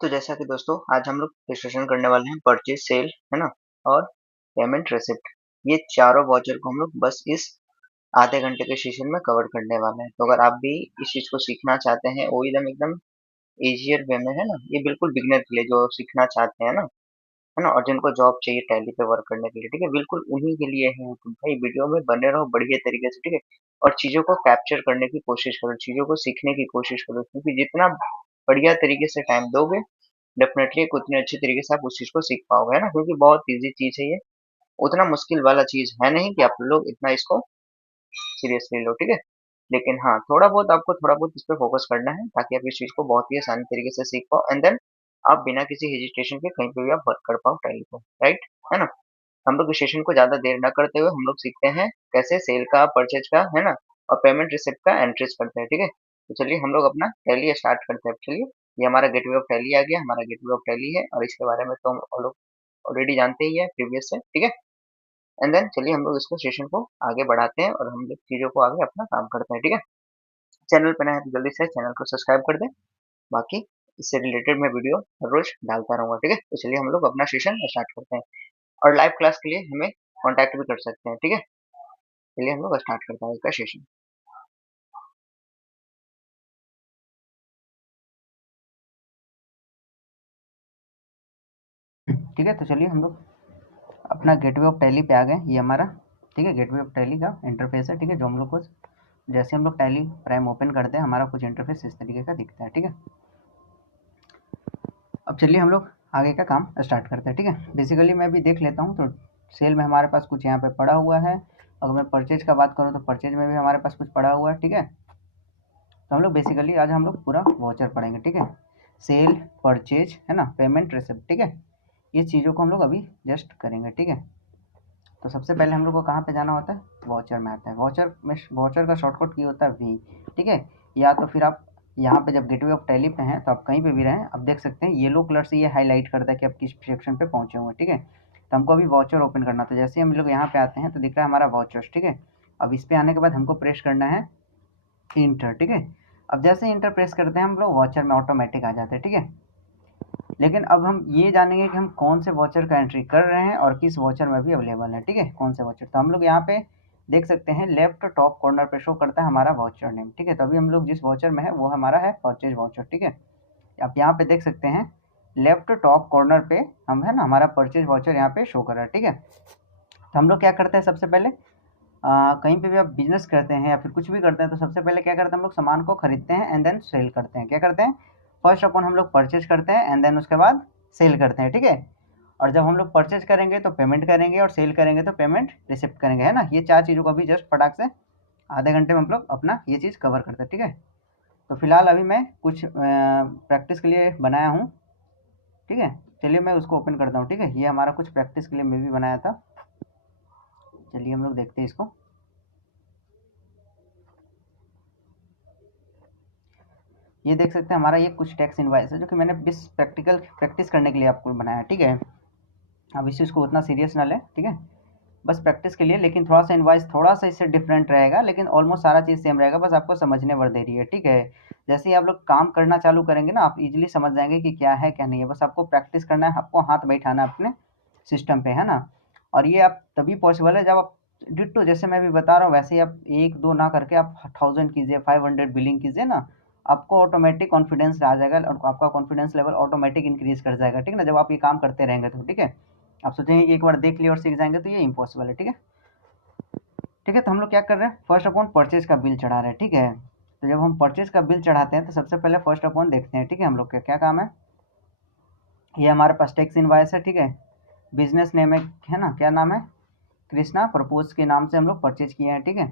तो जैसा कि दोस्तों आज हम लोग डिस्कशन करने वाले हैं परचेज सेल है ना और पेमेंट रिसिप्ट। ये चारों वाउचर को हम लोग बस इस आधे घंटे के सेशन में कवर करने वाले हैं। तो अगर आप भी इस चीज को सीखना चाहते हैं वो एकदम एकदम इजियर वे में है ना, ये बिल्कुल बिगनर के लिए जो सीखना चाहते हैं ना, है ना, और जिनको जॉब चाहिए टैली पे वर्क करने के लिए, ठीक है, बिल्कुल उन्हीं के लिए है। तो भाई वीडियो में बने रहो बढ़िया तरीके से, ठीक है, और चीजों को कैप्चर करने की कोशिश करो, चीजों को सीखने की कोशिश करो, क्योंकि जितना बढ़िया तरीके से टाइम दोगे डेफिनेटली एक उतने अच्छे तरीके से आप उस चीज को सीख पाओगे, है ना, क्योंकि बहुत इजी चीज है ये, उतना मुश्किल वाला चीज है नहीं कि आप लोग इतना इसको सीरियसली लो, ठीक है। लेकिन हाँ, थोड़ा बहुत इस पे फोकस करना है ताकि आप इस चीज को बहुत ही आसानी तरीके से सीख पाओ एंड देन आप बिना किसी हेजिटेशन के कहीं पे भी आप वर्क कर पाओ टैली को, राइट, है ना। हम लोग इस सेशन को ज्यादा देर ना करते हुए हम लोग सीखते हैं कैसे सेल का, परचेज का, है ना, और पेमेंट रिसिप्ट का एंट्रीज करते हैं, ठीक है। तो चलिए हम लोग अपना टैली स्टार्ट करते हैं। चलिए, ये हमारा गेटवे ऑफ टैली आ गया, हमारा गेटवे ऑफ टैली है और इसके बारे में तो हम लोग ऑलरेडी जानते ही है प्रीवियस से, ठीक है। एंड देन चलिए हम लोग इसको सेशन को आगे बढ़ाते हैं और हम लोग चीजों को आगे अपना काम करते हैं, ठीक है। चैनल पे नए हैं तो जल्दी से चैनल को सब्सक्राइब कर दें। बाकी इससे रिलेटेड मैं वीडियो हर रोज डालता रहूंगा, ठीक है। तो चलिए हम लोग अपना सेशन स्टार्ट करते हैं और लाइव क्लास के लिए हमें कॉन्टैक्ट भी कर सकते हैं, ठीक है। चलिए हम लोग स्टार्ट करते हैं इसका सेशन। ठीक है, तो चलिए हम लोग अपना गेटवे ऑफ टैली पे आ गए। ये हमारा, ठीक है, गेटवे ऑफ टैली का इंटरफेस है, ठीक है, जो हम लोग को जैसे हम लोग टैली प्राइम ओपन करते हैं हमारा कुछ इंटरफेस इस तरीके का दिखता है, ठीक है। अब चलिए हम लोग आगे का काम स्टार्ट करते हैं, ठीक है। बेसिकली मैं भी देख लेता हूँ। तो सेल में हमारे पास कुछ यहाँ पे पड़ा हुआ है। अगर मैं परचेज का बात करूँ तो परचेज में भी हमारे पास कुछ पड़ा हुआ है, ठीक है। तो हम लोग बेसिकली आज हम लोग पूरा वाउचर पढ़ेंगे, ठीक है। सेल, परचेज, है ना, पेमेंट, रिसिप्ट, ठीक है। ये चीज़ों को हम लोग अभी जस्ट करेंगे, ठीक है। तो सबसे पहले हम लोग को कहाँ पे जाना होता है, वाउचर में आता है। वाउचर का शॉर्टकट की होता है वी, ठीक है। या तो फिर आप यहाँ पे जब गेटवे ऑफ टैली पे हैं तो आप कहीं पे भी रहें, आप देख सकते हैं येलो कलर से ये हाईलाइट करता है कि आप किस सेक्शन पे पहुँचे हुए हैं, ठीक है। तो हमको अभी वाउचर ओपन करना था। जैसे हम लोग यहाँ पे आते हैं तो दिख रहा है हमारा वाउचर, ठीक है। अब इस पे आने के बाद हमको प्रेस करना है इंटर, ठीक है। अब जैसे इंटर प्रेस करते हैं हम लोग वाउचर में ऑटोमेटिक आ जाते हैं, ठीक है। लेकिन अब हम ये जानेंगे कि हम कौन से वाउचर का एंट्री कर रहे हैं और किस वाउचर में भी अवेलेबल है, ठीक है, कौन से वाउचर। तो हम लोग यहाँ पे देख सकते हैं लेफ्ट टॉप कॉर्नर पे शो करता है हमारा वाउचर नेम, ठीक है। तो अभी हम लोग जिस वाउचर में है वो हमारा है परचेज वाउचर, ठीक है। आप यहाँ पे देख सकते हैं लेफ्ट टॉप कॉर्नर पे हम है ना, हमारा परचेज वाउचर यहाँ पे शो कर रहा है, ठीक है। तो हम लोग क्या करते हैं, सबसे पहले कहीं पे भी आप बिजनेस करते हैं या फिर कुछ भी करते हैं तो सबसे पहले क्या करते हैं हम लोग, सामान को खरीदते हैं एंड देन सेल करते हैं। क्या करते हैं, फर्स्ट अपन हम लोग परचेज करते हैं एंड देन उसके बाद सेल करते हैं, ठीक है। और जब हम लोग परचेज करेंगे तो पेमेंट करेंगे और सेल करेंगे तो पेमेंट रिसिप्ट करेंगे, है ना। ये चार चीज़ों को अभी जस्ट फटाक से आधे घंटे में हम लोग अपना ये चीज़ कवर करते हैं, ठीक है। तो फिलहाल अभी मैं कुछ प्रैक्टिस के लिए बनाया हूँ, ठीक है। चलिए मैं उसको ओपन करता हूँ, ठीक है। ये हमारा कुछ प्रैक्टिस के लिए मैं भी बनाया था। चलिए हम लोग देखते हैं इसको। ये देख सकते हैं हमारा ये कुछ टैक्स इनवाइस है जो कि मैंने बस प्रैक्टिस करने के लिए आपको बनाया, ठीक है। अब इस चीज़ को उतना सीरियस ना लें, ठीक है, बस प्रैक्टिस के लिए। लेकिन थोड़ा सा इनवाइस थोड़ा सा इससे डिफरेंट रहेगा, लेकिन ऑलमोस्ट सारा चीज़ सेम रहेगा, बस आपको समझने भर दे रही है, ठीक है। जैसे ही आप लोग काम करना चालू करेंगे ना, आप इजीली समझ जाएंगे कि क्या है क्या नहीं है। बस आपको प्रैक्टिस करना है, आपको हाथ बैठाना है अपने सिस्टम पे, है ना। और ये आप तभी पॉसिबल है जब आप डिट्टो जैसे मैं भी बता रहा हूँ वैसे ही आप एक दो ना करके आप 1000 कीजिए, 500 बिलिंग कीजिए ना, आपको ऑटोमेटिक कॉन्फिडेंस आ जाएगा और आपका कॉन्फिडेंस लेवल ऑटोमेटिक इंक्रीज कर जाएगा, ठीक है ना, जब आप ये काम करते रहेंगे तो, ठीक है। आप सोचेंगे कि एक बार देख लिया और सीख जाएंगे, तो ये इम्पॉसिबल है, ठीक है। ठीक है, तो हम लोग क्या कर रहे हैं, फर्स्ट अपॉन परचेज का बिल चढ़ा रहे हैं, ठीक है। तो जब हम परचेज का बिल चढ़ाते हैं तो सबसे पहले फर्स्ट अपॉन देखते हैं, ठीक है, हम लोग का क्या काम है। ये हमारे पास टैक्स इनवाइस है, ठीक है। बिजनेस नेम है ना, क्या नाम है, कृष्णा प्रपोज के नाम से हम लोग परचेज किए हैं, ठीक है।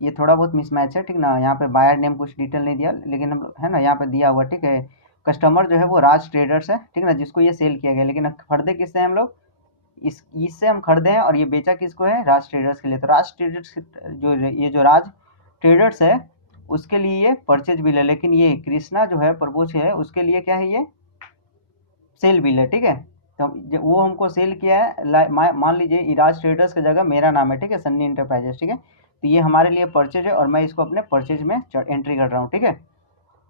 ये थोड़ा बहुत मिसमैच है, ठीक ना, यहाँ पे बायर नेम कुछ डिटेल नहीं दिया, लेकिन हम लोग है ना यहाँ पे दिया हुआ, ठीक है। कस्टमर जो है वो राज ट्रेडर्स है, ठीक है ना, जिसको ये सेल किया गया, लेकिन खरीदे किससे हम लोग, इससे हम खरीदे हैं और ये बेचा किसको है, राज ट्रेडर्स के लिए। तो राज ट्रेडर्स जो राज ट्रेडर्स है उसके लिए ये परचेज बिल है, लेकिन ये कृष्णा जो है प्रभुज है उसके लिए क्या है, ये सेल बिल है, ठीक है। तो वो हमको सेल किया है, मान लीजिए राज ट्रेडर्स की जगह मेरा नाम है, ठीक है, सन्नी इंटरप्राइजेस, ठीक है। तो ये हमारे लिए परचेज है और मैं इसको अपने परचेज में एंट्री कर रहा हूँ, ठीक है।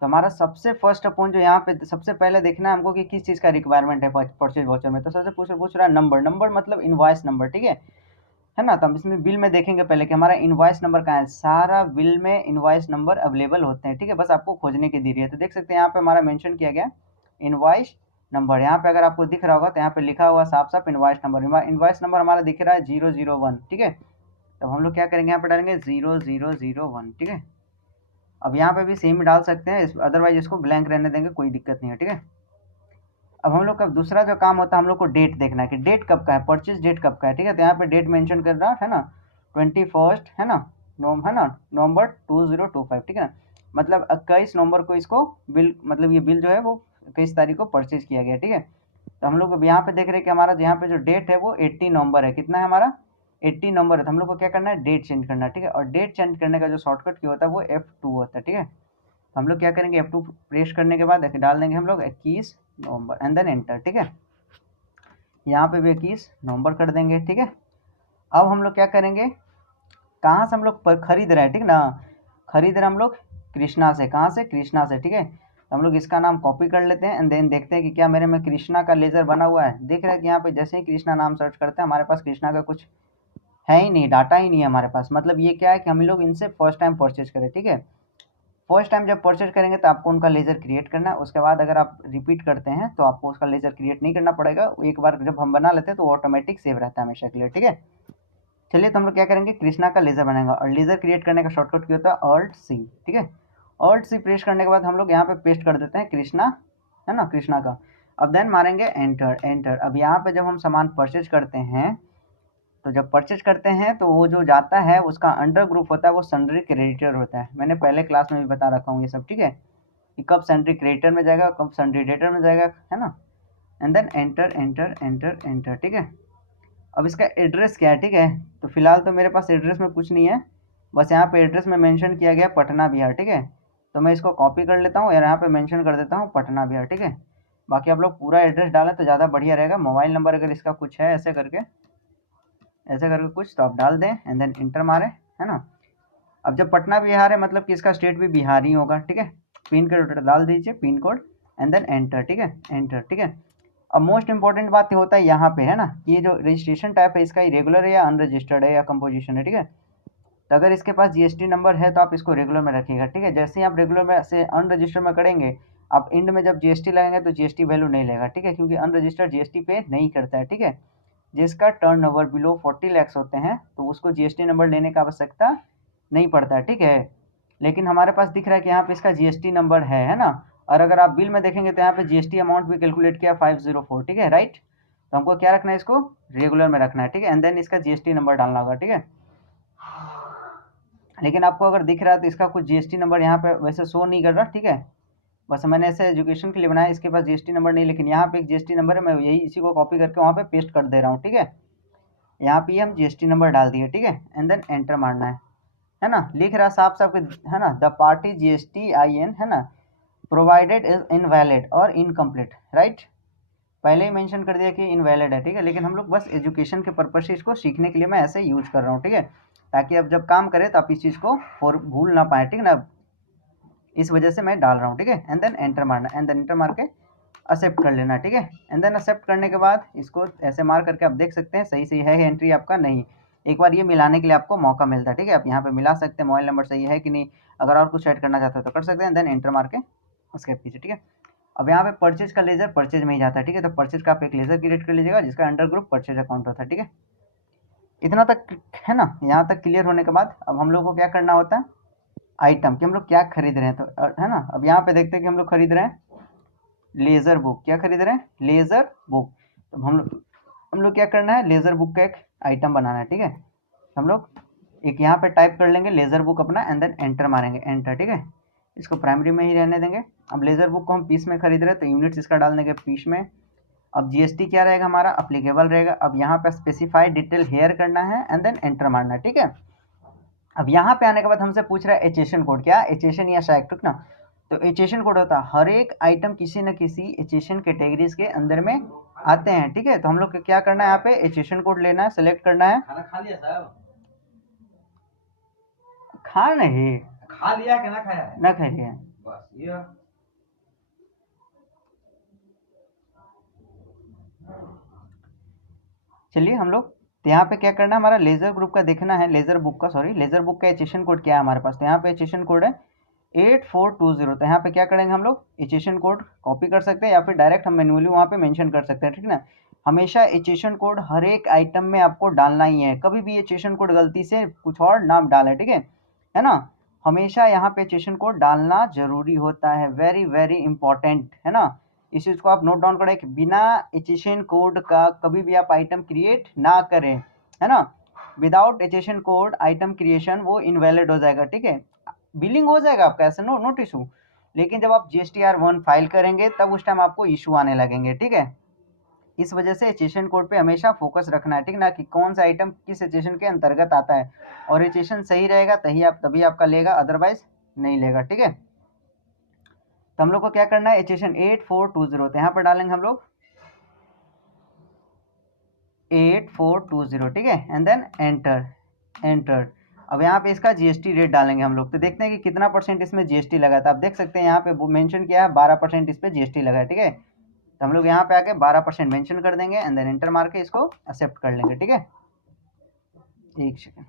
तो हमारा सबसे फर्स्ट अपॉन जो यहाँ पे सबसे पहले देखना है हमको कि किस चीज़ का रिक्वायरमेंट है परचेज वाउचर में। तो सबसे पूछ रहा है नंबर मतलब इनवॉइस नंबर, ठीक है ना। तो हम इसमें बिल में देखेंगे पहले कि हमारा इनवॉइस नंबर कहाँ है। सारा बिल में इनवॉइस नंबर अवेलेबल होते हैं, ठीक है, बस आपको खोजने की देरी है। तो देख सकते हैं यहाँ पे हमारा मेंशन किया गया इनवॉइस नंबर। यहाँ पे अगर आपको दिख रहा होगा तो यहाँ पे लिखा हुआ साफ साफ इनवॉइस नंबर। इनवॉइस नंबर हमारा दिख रहा है 001, ठीक है। तब हम लोग क्या करेंगे, यहाँ पे डालेंगे 0001, ठीक है। अब यहाँ पे भी सेम डाल सकते हैं, अदरवाइज इसको ब्लैंक रहने देंगे, कोई दिक्कत नहीं है, ठीक है। अब हम लोग का दूसरा जो काम होता है, हम लोग को डेट देखना है कि डेट कब का है, परचेज डेट कब का है, ठीक है। तो यहाँ पे डेट मेंशन कर रहा है ना 21 है ना, नवंबर 2025, ठीक है ना। मतलब 21 नवंबर को इसको बिल, मतलब ये बिल जो है वो 21 तारीख को परचेज किया गया, ठीक है। तो हम लोग अब यहाँ पे देख रहे हैं कि हमारा यहाँ पे जो डेट है वो 80 नवंबर है। कितना है हमारा 80 नंबर है। तो हम लोग को क्या करना है, डेट चेंज करना है, ठीक है। और डेट चेंज करने का जो शॉर्टकट की होता है वो F2 होता है, ठीक है। तो हम लोग क्या करेंगे, F2 प्रेस करने के बाद डाल देंगे हम लोग 21 नवंबर एंड देन एंटर, ठीक है। यहाँ पे भी 21 नवंबर कर देंगे, ठीक है। अब हम लोग क्या करेंगे, कहाँ से हम लोग खरीद रहे हैं, ठीक ना, खरीद रहे हम लोग कृष्णा से। कहाँ से, कृष्णा से, ठीक है। हम लोग इसका नाम कॉपी कर लेते हैं एंड देन देखते हैं कि क्या मेरे में कृष्णा का लेजर बना हुआ है। देख रहे हैं कि यहाँ पे जैसे ही कृष्णा नाम सर्च करते हैं हमारे पास कृष्णा का कुछ है ही नहीं, डाटा ही नहीं है हमारे पास। मतलब ये क्या है कि हम लोग इनसे फर्स्ट टाइम परचेज करें, ठीक है। फर्स्ट टाइम जब परचेज करेंगे तो आपको उनका लेजर क्रिएट करना है। उसके बाद अगर आप रिपीट करते हैं तो आपको उसका लेजर क्रिएट नहीं करना पड़ेगा। एक बार जब हम बना लेते हैं तो ऑटोमेटिक सेव रहता है हमेशा के लिए, ठीक है। चलिए तो हम लोग क्या करेंगे, कृष्णा का लेजर बनाएंगे। और लेजर क्रिएट करने का शॉर्टकट क्या होता है, Alt+C, ठीक है। Alt+C प्रेस करने के बाद हम लोग यहाँ पे पेस्ट कर देते हैं कृष्णा, है ना, कृष्णा का। अब देन मारेंगे एंटर। अब यहाँ पे जब हम सामान परचेज करते हैं तो जब परचेज करते हैं तो वो जो जाता है उसका अंडर ग्रुप होता है वो सन्ड्री क्रेडिटर होता है। मैंने पहले क्लास में भी बता रखा हूँ ये सब, ठीक है, कि कब सन्ड्री क्रेडिटर में जाएगा, कब सन्ड्री डेटर में जाएगा, है ना। एंड देन एंटर, ठीक है। अब इसका एड्रेस क्या है, ठीक है। तो फिलहाल तो मेरे पास एड्रेस में कुछ नहीं है, बस यहाँ पे एड्रेस में मेंशन किया गया पटना बिहार, ठीक है। तो मैं इसको कॉपी कर लेता हूँ और यहाँ पे मेंशन कर देता हूँ पटना बिहार, ठीक है। बाकी आप लोग पूरा एड्रेस डालें तो ज़्यादा बढ़िया रहेगा। मोबाइल नंबर अगर इसका कुछ है ऐसे करके कुछ तो आप डाल दें एंड देन इंटर मारें, है ना। अब जब पटना बिहार है मतलब कि इसका स्टेट भी बिहार ही होगा, ठीक है। पिन कोड डाल दीजिए, pin code and then enter, ठीक है, एंटर, ठीक है। अब मोस्ट इंपॉर्टेंट बात होता है यहाँ पे, है ना, ये जो रजिस्ट्रेशन टाइप है इसका रेगुलर है या अनरजिस्टर्ड है या कंपोजिशन है, ठीक है। तो अगर इसके पास जीएसटी नंबर है तो आप इसको रेगुलर में रखिएगा, ठीक है। जैसे ही आप रेगुलर में से अनरजिस्टर्ड में करेंगे आप इंड में जब जीएसटी लगाएंगे तो जीएसटी वैल्यू नहीं लेगा, ठीक है, क्योंकि अनरजिस्टर्ड जीएसटी पे नहीं करता है, ठीक है। जिसका टर्नओवर बिलो 40 लाख होते हैं तो उसको जीएसटी नंबर लेने का आवश्यकता नहीं पड़ता है, ठीक है। लेकिन हमारे पास दिख रहा है कि यहाँ पे इसका जीएसटी नंबर है ना। और अगर आप बिल में देखेंगे तो यहाँ पे जीएसटी अमाउंट भी कैलकुलेट किया 504, ठीक है, राइट। तो हमको क्या रखना है, इसको रेगुलर में रखना है, ठीक है। एंड देन इसका जीएसटी नंबर डालना होगा, ठीक है। लेकिन आपको अगर दिख रहा है तो इसका कुछ जीएसटी नंबर यहाँ पे वैसे शो नहीं कर रहा, ठीक है। बस मैंने ऐसे एजुकेशन के लिए बनाया, इसके पास जीएसटी नंबर नहीं, लेकिन यहाँ पे एक जीएसटी नंबर है, मैं यही इसी को कॉपी करके वहाँ पे पेस्ट कर दे रहा हूँ, ठीक है। यहाँ पे हम जीएसटी नंबर डाल दिए, ठीक है, एंड देन एंटर मारना है ना। लिख रहा साफ साफ, है ना, द पार्टी GSTIN, है ना, प्रोवाइडेड इज इनवैलिड और इनकम्प्लीट, राइट। पहले ही मेंशन कर दिया कि इनवैलिड है, ठीक है। लेकिन हम लोग बस एजुकेशन के पर्पज से इसको सीखने के लिए मैं ऐसे यूज कर रहा हूँ, ठीक है, ताकि अब जब काम करें तो आप इस चीज़ को भूल ना पाए, ठीक है ना। इस वजह से मैं डाल रहा हूँ, ठीक है। एंड देन एंटर मारना, एंड देन एंटर मार के एक्सेप्ट कर लेना, ठीक है। एंड देन एक्सेप्ट करने के बाद इसको ऐसे मार करके आप देख सकते हैं सही सही है एंट्री आपका नहीं। एक बार ये मिलाने के लिए आपको मौका मिलता है, ठीक है। आप यहाँ पे मिला सकते हैं मोबाइल नंबर सही है कि नहीं। अगर और कुछ ऐड करना चाहते हो तो कर सकते हैं। देन एंटर मार के उसके पीछे, ठीक है। अब यहाँ पे परचेज का लेजर परचेज में ही जाता है, ठीक है। तो परचेज का आप एक लेजर क्रिएट कर लीजिएगा जिसका अंडर ग्रुप परचेज अकाउंट होता है, ठीक है। इतना तक है ना। यहाँ तक क्लियर होने के बाद अब हम लोग को क्या करना होता है, आइटम कि हम लोग क्या खरीद रहे हैं, तो है ना। अब यहाँ पे देखते हैं कि हम लोग खरीद रहे हैं लेज़र बुक। क्या खरीद रहे हैं, लेज़र बुक। तो हम लोग क्या करना है, लेज़र बुक का एक आइटम बनाना है, ठीक है। हम लोग एक यहाँ पे टाइप कर लेंगे लेज़र बुक अपना एंड देन एंटर मारेंगे, एंटर, ठीक है। इसको प्राइमरी में ही रहने देंगे। अब लेज़र बुक को हम पीस में खरीद रहे हैं तो यूनिट्स इसका डाल देंगे पीस में। अब जीएसटी क्या रहेगा हमारा, अप्लीकेबल रहेगा। अब यहाँ पे स्पेसिफाई डिटेल हेयर करना है एंड देन एंटर मारना है, ठीक है। अब यहाँ पे आने के बाद हमसे पूछ रहा है एचएशन कोड, क्या एचएशन या शैक, ठीक ना। तो एचएशन कोड होता है हर एक आइटम किसी न किसी एचएशन कैटेगरीज के अंदर में आते हैं, ठीक है। तो हम लोग को क्या करना है, यहाँ पे एचएशन कोड लेना है, सेलेक्ट करना है। खाना खा लिया साहब? खा नहीं, खा लिया कि ना खाया है? ना खाइए। चलिए हम लोग तो यहाँ पे क्या करना है, हमारा लेजर ग्रुप का देखना है, लेजर बुक का, सॉरी लेजर बुक का एचेशन कोड क्या है हमारे पास। तो यहाँ पे एचेशन कोड है 8420। तो यहाँ पे क्या करेंगे हम लोग, एचेशन कोड कॉपी कर सकते हैं या फिर डायरेक्ट हम मैन्युअली वहाँ पे मेंशन कर सकते हैं, ठीक है ना। हमेशा एचेशन कोड हर एक आइटम में आपको डालना ही है, कभी भी एचेशन कोड गलती से कुछ और ना डालें, ठीक है ना। हमेशा यहाँ पे एचेशन कोड डालना जरूरी होता है, वेरी वेरी इंपॉर्टेंट, है ना। इस चीज़ को आप नोट डाउन करें कि बिना एचेशन कोड का कभी भी आप आइटम क्रिएट ना करें, है ना। विदाउट एचेशन कोड आइटम क्रिएशन वो इनवैलिड हो जाएगा, ठीक है। बिलिंग हो जाएगा आपका, ऐसा नोट इशू, लेकिन जब आप GSTR1 फाइल करेंगे तब उस टाइम आपको इशू आने लगेंगे, ठीक है। इस वजह से एचेशन कोड पे हमेशा फोकस रखना है, ठीक ना, कि कौन सा आइटम किस एचेशन के अंतर्गत आता है, और एचेशन सही रहेगा तभी आपका लेगा, अदरवाइज नहीं लेगा, ठीक है। तो हम लोग को क्या करना है, एचेशन 8420, तो यहाँ पर डालेंगे हम लोग 8420, ठीक है, एंड देन एंटर। अब यहाँ पे इसका जीएसटी रेट डालेंगे हम लोग, तो देखते हैं कि कितना परसेंट इसमें जीएसटी लगा था। आप देख सकते हैं यहाँ पे मेंशन किया है 12% इस पे जीएसटी लगा है, ठीक है। तो हम लोग यहाँ पे आके 12% मेंशन कर देंगे एंड देन एंटर मार के इसको एक्सेप्ट कर लेंगे, ठीक है। एक सेकेंड,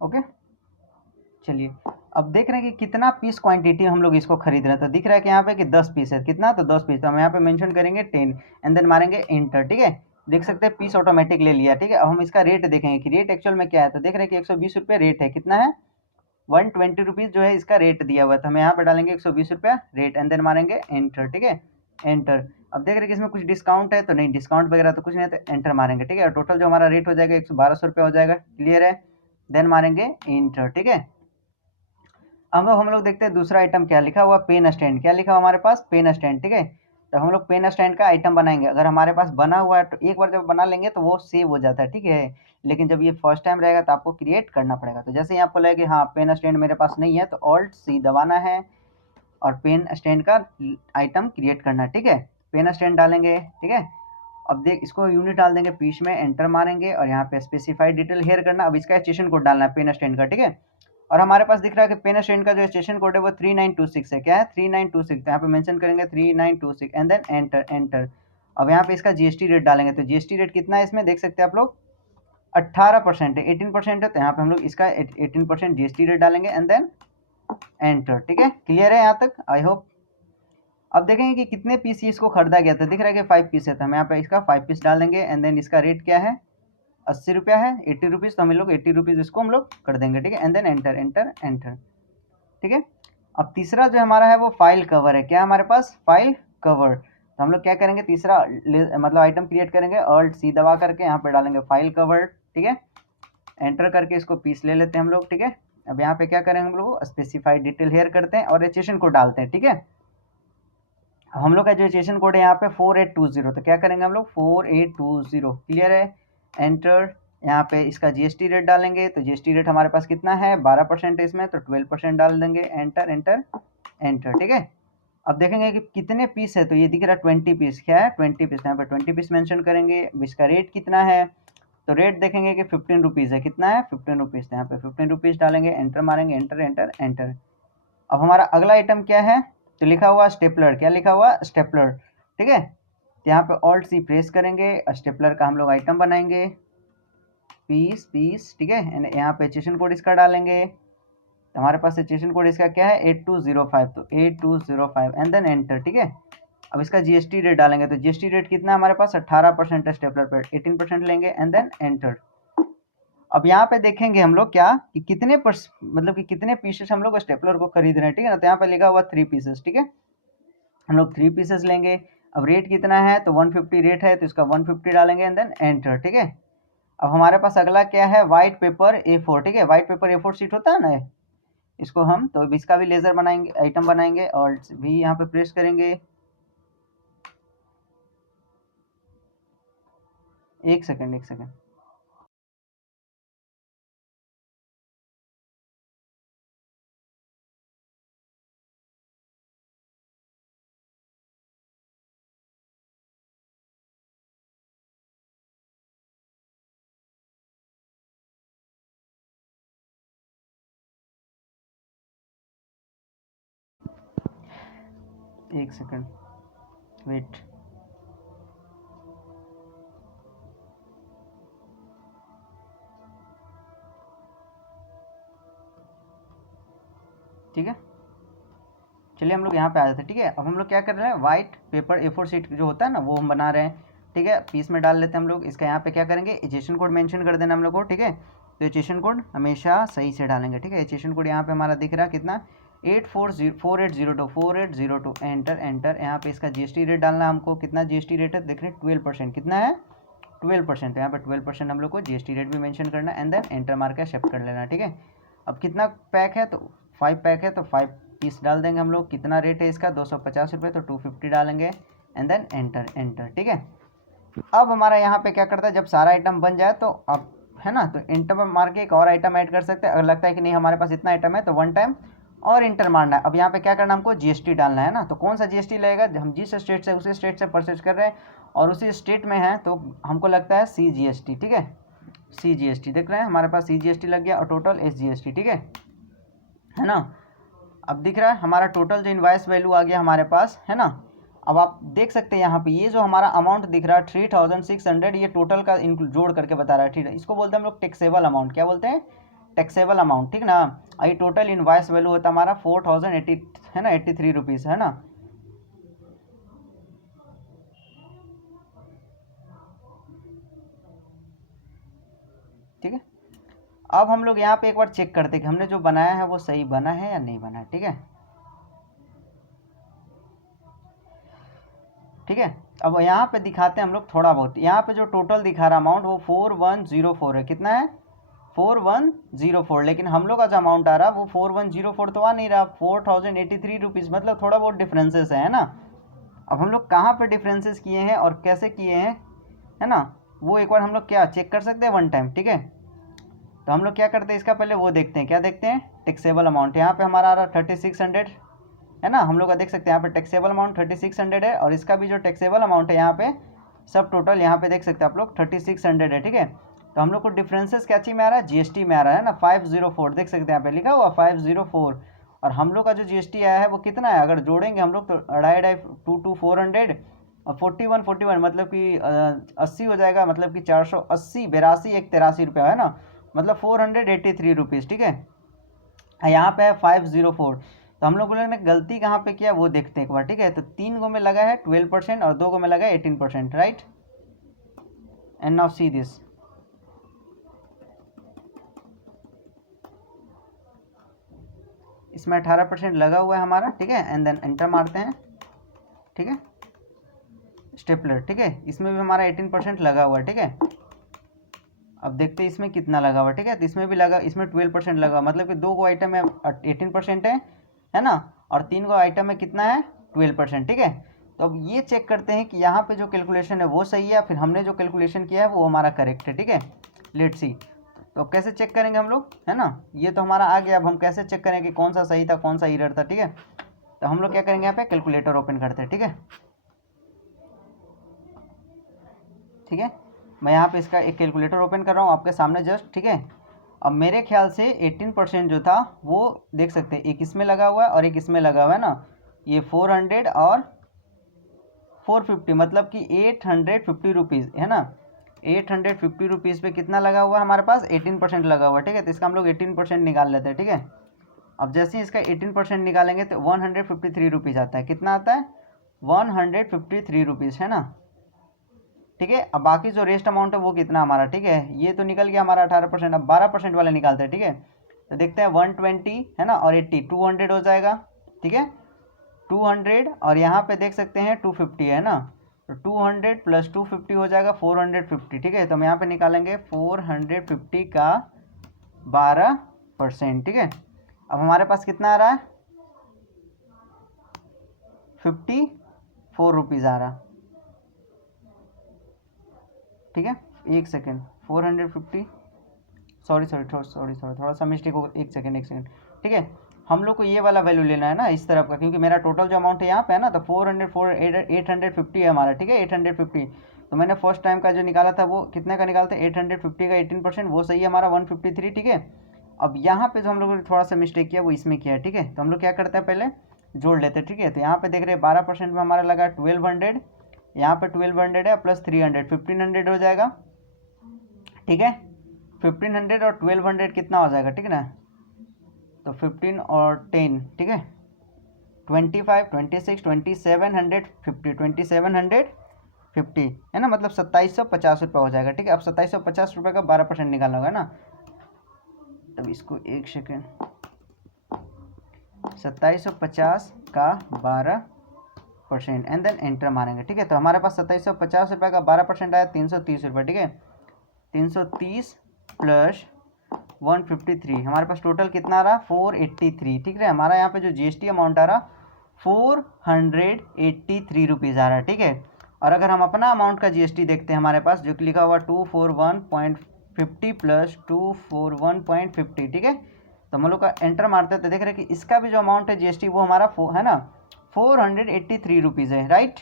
ओके। चलिए अब देख रहे हैं कि कितना पीस क्वांटिटी हम लोग इसको खरीद रहे हैं। तो दिख रहा है कि यहाँ पे कि 10 पीस है, कितना, तो 10 पीस। तो हम यहाँ पे मेंशन करेंगे 10 एंड देन मारेंगे इंटर, ठीक है। देख सकते हैं पीस ऑटोमेटिक ले लिया, ठीक है। अब हम इसका रेट देखेंगे कि रेट एक्चुअल में क्या है। तो देख रहे हैं कि 120 रुपये रेट है, कितना है, 120 रुपीज़ जो है इसका रेट दिया हुआ है। तो हम यहाँ पे डालेंगे 120 रुपया रेट एंड देन मारेंगे एंटर, ठीक है, एंटर। अब देख रहे हैं कि इसमें कुछ डिस्काउंट है, तो नहीं, डिस्काउंट वगैरह तो कुछ नहीं है, तो एंटर मारेंगे, ठीक है। और टोटल जो हमारा रेट हो जाएगा 112 रुपया हो जाएगा, क्लियर है। देन मारेंगे एंटर, ठीक है। अब हम लोग देखते हैं दूसरा आइटम क्या लिखा हुआ, पेन स्टैंड। क्या लिखा हुआ हमारे पास, पेन स्टैंड, ठीक है। तो हम लोग पेन स्टैंड का आइटम बनाएंगे। अगर हमारे पास बना हुआ है तो एक बार जब बना लेंगे तो वो सेव हो जाता है, ठीक है। लेकिन जब ये फर्स्ट टाइम रहेगा तो आपको क्रिएट करना पड़ेगा। तो जैसे ही आपको लगे हाँ पेन स्टैंड मेरे पास नहीं है, तो Alt+C दबाना है और पेन स्टैंड का आइटम क्रिएट करना है, ठीक है। पेन स्टैंड डालेंगे, ठीक है। अब देख इसको यूनिट डाल देंगे, पीस में एंटर मारेंगे और यहाँ पे स्पेसिफाइड डिटेल हेयर करना। अब इसका स्टेशन कोड डालना है पेन स्टैंड का, ठीक है। और हमारे पास दिख रहा है कि पेन स्टैंड का जो स्टेशन कोड है वो 3926 है। क्या है, 3926। तो यहाँ पे मेंशन करेंगे 3926 एंड देन एंटर। अब यहाँ पे इसका जीएसटी रेट डालेंगे। तो जीएसटी रेट कितना है इसमें, देख सकते हैं आप लोग 18% है, 18% है। तो यहाँ पे हम लोग इसका 18% जीएसटी रेट डालेंगे एंड देन एंटर, ठीक है। क्लियर है यहाँ तक, आई होप। अब देखेंगे कि कितने पीस इसको खरीदा गया था। दिख रहा है कि 5 पीस है, तो हम यहाँ पे इसका 5 पीस डाल देंगे एंड देन इसका रेट क्या है, 80 रुपया है, 80 रुपीज़। तो हम लोग 80 रुपीज़ इसको हम लोग कर देंगे, ठीक है, एंड देन एंटर, ठीक है। अब तीसरा जो हमारा है वो फाइल कवर है। क्या हमारे पास, फाइल कवर। तो हम लोग क्या करेंगे, तीसरा मतलब आइटम क्रिएट करेंगे, Alt+C दबा करके यहाँ पे डालेंगे फाइल कवर, ठीक है। एंटर करके इसको पीस ले लेते हैं हम लोग, ठीक है। अब यहाँ पे क्या करेंगे हम लोग, स्पेसिफाइड डिटेल हेयर करते हैं और एचेशन कोड डालते हैं, ठीक है। हम लोग का जो एचेशन कोड है यहाँ पे 4820। तो क्या करेंगे हम लोग 4820, क्लियर है, एंटर। यहाँ पे इसका जीएसटी रेट डालेंगे। तो जीएसटी रेट हमारे पास कितना है, 12% है इसमें, तो 12% डाल देंगे, एंटर, ठीक है। अब देखेंगे कि कितने पीस है। तो ये दिख रहा है 20 पीस। क्या है, 20 पीस। यहाँ पे 20 पीस मेंशन करेंगे। अब इसका रेट कितना है, तो रेट देखेंगे कि 15 रुपीज़ है। कितना है, 15 रुपीज़। तो यहाँ पे 15 रुपीज़ डालेंगे, एंटर मारेंगे, एंटर। अब हमारा अगला आइटम क्या है, तो लिखा हुआ स्टेपलर। क्या लिखा हुआ, स्टेपलर, ठीक है। तो यहाँ पे Alt+C प्रेस करेंगे, स्टेपलर का हम लोग आइटम बनाएंगे, पीस, ठीक है। यहाँ पे सेशन कोड इसका डालेंगे। तो हमारे पास सेशन कोड इसका क्या है, 8205। तो 8205 एंड देन एंटर, ठीक है। अब इसका जीएसटी रेट डालेंगे। तो जीएसटी रेट कितना है हमारे पास, 18% है स्टेपलर पर, 18% लेंगे एंड देन एंटर। अब यहाँ पे देखेंगे हम लोग क्या कि मतलब कि कितने पीसेस हम लोग स्टेपलर को खरीद रहे हैं, ठीक है ना। तो यहाँ पे लिखा हुआ 3 पीसेस, ठीक है। हम लोग 3 पीसेस लेंगे। अब रेट कितना है, तो 150 रेट है, तो इसका 150 डालेंगे एंड देन एंटर, ठीक है। अब हमारे पास अगला क्या है, व्हाइट पेपर A4, ठीक है। व्हाइट पेपर A4 शीट होता है ना, इसको हम तो इसका भी लेजर बनाएंगे, आइटम बनाएंगे और भी यहाँ पे प्रेस करेंगे। एक सेकेंड। एक सेकंड वेट। ठीक है, चलिए हम लोग यहाँ पे आ जाते हैं। ठीक है, अब हम लोग क्या कर रहे हैं, वाइट पेपर A4 शीट जो होता है ना वो हम बना रहे हैं। ठीक है, पीस में डाल लेते हैं हम लोग। इसका यहाँ पे क्या करेंगे, एचेशन कोड मेंशन कर देना हम लोग को। ठीक है, तो एचेशन कोड हमेशा सही से डालेंगे। ठीक है, एचेशन कोड यहाँ पे हमारा दिख रहा है कितना, 4802 एंटर एंटर। यहाँ पे इसका GST रेट डालना है हमको। कितना GST रेट है देख रहे हैं, 12%। कितना है, 12%। तो यहाँ पे 12% हम लोग को GST रेट भी मेंशन करना है एंड देन एंटर मार के शिफ्ट कर लेना। ठीक है, अब कितना पैक है, तो 5 पैक है तो 5 पीस डाल देंगे हम लोग। कितना रेट है इसका, 250 रुपये, तो 250 डालेंगे एंड देन एंटर एंटर। ठीक है, अब हमारा यहाँ पे क्या करता है, जब सारा आइटम बन जाए तो अब है ना, तो एंटर में मार के एक और आइटम ऐड कर सकते हैं। अगर लगता है कि नहीं हमारे पास इतना आइटम है तो 1 टाइम और इंटर मारना है। अब यहाँ पे क्या करना, हमको GST डालना है ना। तो कौन सा GST लगेगा, हम जिस स्टेट से उसी स्टेट से परचेज कर रहे हैं और उसी स्टेट में है तो हमको लगता है CGST। ठीक है, CGST देख रहे हैं हमारे पास CGST लग गया और टोटल SGST। ठीक है ना। अब दिख रहा है हमारा टोटल जो इनवॉइस वैल्यू आ गया हमारे पास, है ना। अब आप देख सकते हैं यहाँ पे ये जो हमारा अमाउंट दिख रहा है 3600, ये टोटल का जोड़ करके बता रहा है। ठीक है, इसको बोलते हैं हम लोग टैक्सेबल अमाउंट। क्या बोलते हैं, टैक्सेबल अमाउंट। ठीक ना, ये टोटल इनवॉइस वैल्यू होता है हमारा 4080 है ना, 83 रुपीज़ है ना। ठीक है, अब हम लोग यहाँ पे एक बार चेक करते हैं कि हमने जो बनाया है वो सही बना है या नहीं बना है। ठीक है, ठीक है, अब यहाँ पे दिखाते हैं हम लोग थोड़ा बहुत। यहाँ पे जो टोटल दिखा रहा अमाउंट वो 4104 है। कितना है, 4104। लेकिन हम लोग का जो अमाउंट आ रहा वो 4104 तो आ नहीं रहा, 4083 रुपीज़। मतलब थोड़ा बहुत डिफरेंसेस है ना। अब हम लोग कहाँ पे डिफरेंसेस किए हैं और कैसे किए हैं, है ना, वो एक बार हम लोग क्या चेक कर सकते हैं 1 टाइम। ठीक है, तो हम लोग क्या करते हैं, इसका पहले वो देखते हैं। क्या देखते हैं, टैक्सेबल अमाउंट। यहाँ पे हमारा आ रहा 3600 है ना, हम लोग का देख सकते हैं यहाँ पे टैक्सेबल अमाउंट 3600 है और इसका भी जो टैक्सेबल अमाउंट है यहाँ पे सब टोटल यहाँ पे देख सकते हैं आप लोग 3600 है। ठीक है, तो हम लोग को डिफरेंसेस क्या चीज़ में आ रहा है, GST में आ रहा है ना, 504 देख सकते हैं यहाँ पे लिखा हुआ 504। और हम लोग का जो GST आया है वो कितना है, अगर जोड़ेंगे हम लोग तो 2.5 400 और 41 मतलब कि 80 हो जाएगा। मतलब कि 480 82 183 रुपया है ना, मतलब 483 रुपीज़। ठीक है, यहाँ पे है 504। तो हम लोगों ने गलती कहाँ पे किया वो देखते हैं एक बार। ठीक है, तो 3 गो में लगा है 12% और 2 गो में लगा है 18%, right. And now see this, इसमें 18% लगा हुआ है हमारा। ठीक है, एंड देन एंटर मारते हैं। ठीक है, स्टेपलर। ठीक है, इसमें भी हमारा 18% लगा हुआ है। ठीक है, अब देखते हैं इसमें कितना लगा हुआ। ठीक है, तो इसमें भी लगा, इसमें 12% लगा, मतलब कि 2 गो आइटम में 18% है ना, और 3 गो आइटम में कितना है 12%। ठीक है, तो अब ये चेक करते हैं कि यहाँ पे जो कैलकुलेशन है वो सही है, फिर हमने जो कैलकुलेशन किया है वो हमारा करेक्ट है। ठीक है, लेट्स सी। तो अब कैसे चेक करेंगे हम लोग, है ना, ये तो हमारा आ गया। अब हम कैसे चेक करें कि कौन सा सही था कौन सा एरर था। ठीक है, तो हम लोग क्या करेंगे, यहाँ पे कैलकुलेटर ओपन करते हैं। ठीक है, ठीक है, मैं यहाँ पे इसका एक कैलकुलेटर ओपन कर रहा हूँ आपके सामने जस्ट। ठीक है, अब मेरे ख्याल से 18% जो था वो देख सकते हैं, एक इसमें लगा हुआ है और एक इसमें लगा हुआ है ना, ये 400 और 450, मतलब कि 850 रुपीज़ है ना। 850 रुपीज़ पे कितना लगा हुआ है हमारे पास, 18% लगा हुआ है। ठीक है, तो इसका हम लोग 18% निकाल लेते हैं। ठीक है, अब जैसे ही इसका 18% निकालेंगे तो 153 रुपीज़ आता है। कितना आता है, 153 रुपीज़ है ना। ठीक है, अब बाकी जो रेस्ट अमाउंट है वो कितना हमारा, ठीक है, ये तो निकल गया हमारा 18%। अब 12% वाले निकालते हैं। ठीक है, तो देखते हैं 120 है ना और 80 200 हो जाएगा। ठीक है, 200 और यहाँ पे देख सकते हैं 250 है ना, तो 200 प्लस 250 हो जाएगा 450। ठीक है, तो हम यहाँ पे निकालेंगे 450 का 12%। ठीक है, अब हमारे पास कितना आ रहा है, 54 रुपीज़ आ रहा। ठीक है, एक सेकेंड, 450 सॉरी थोड़ा सा मिस्टेक हो, एक सेकेंड। ठीक है, हम लोग को ये वाला वैल्यू लेना है ना इस तरफ का, क्योंकि मेरा टोटल जो अमाउंट है यहाँ पे है ना, तो 850 है हमारा। ठीक है, 850। तो मैंने फर्स्ट टाइम का जो निकाला था वो कितने का निकाला था, 850 का 18%, वो सही है हमारा 153। ठीक है, अब यहाँ पे जो हम लोगों ने थोड़ा सा मिस्टेक किया वो इसमें किया है। ठीक है, तो हम लोग क्या करते हैं, पहले जोड़ लेते हैं, ठीक है। तो यहाँ पे देख रहे हैं 12% में हमारा लगा 1200, यहाँ पे 1200 है प्लस 300, 1500 हो जाएगा, ठीक है। 1500 और 1200 कितना हो जाएगा, ठीक है ना। तो 15 और 10, ठीक है, 25, 26, 2750, 2750 है ना, मतलब 2750 रुपये हो जाएगा, ठीक है। अब 2750 रुपये का 12% निकालना होगा ना। तब इसको एक सेकेंड, 2750 का 12% एंड देन एंटर मारेंगे, ठीक है। तो हमारे पास 2750 रुपये का 12% आया 330 रुपये, ठीक है। 330 प्लस 153, हमारे पास टोटल कितना आ रहा, 483, ठीक है। हमारा यहाँ पे जो जीएसटी अमाउंट आ रहा 483 रुपीज़ आ रहा है, ठीक है। और अगर हम अपना अमाउंट का जीएसटी देखते हैं, हमारे पास जो लिखा हुआ 241.50 प्लस 241.50, ठीक है। तो हम लोग का एंटर मारते हैं तो देख रहे हैं कि इसका भी जो अमाउंट है जीएसटी वो हमारा है ना 483 रुपीज़ है, राइट।